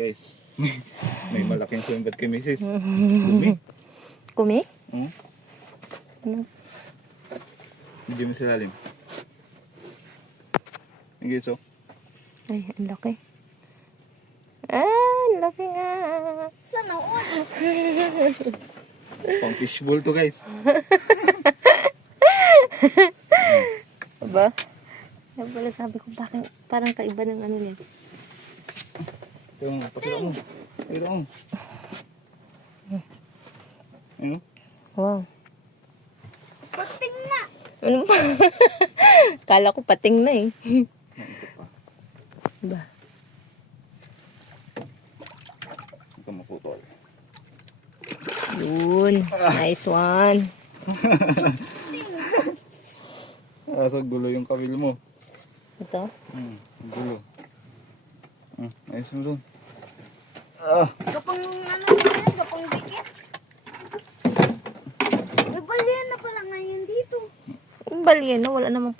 Guys, may malaking sunggat kay Mrs. Dumi. Kumi? Oh, Ano? hindi mo silalim. Guys, oh. Ay, ang laki. Ah, ang laki nga. Sana all. Pang fishbowl to, guys. Aba? Yan pala sabi ko, bakit parang kaiba ng ano niya. Ito mo, pakita mo. Pakita mo. Ano? Wow. Pating na. Ano ba? Kala ko pating na eh. Ito pa. Ba? Ito maputol. Yun. Nice one. Asa gulo yung kawil mo. Ito? Gulo. Ayos mo doon. Kapang ano yan, kapang dikit. May balian na pala ngayon dito. Balian na, wala namang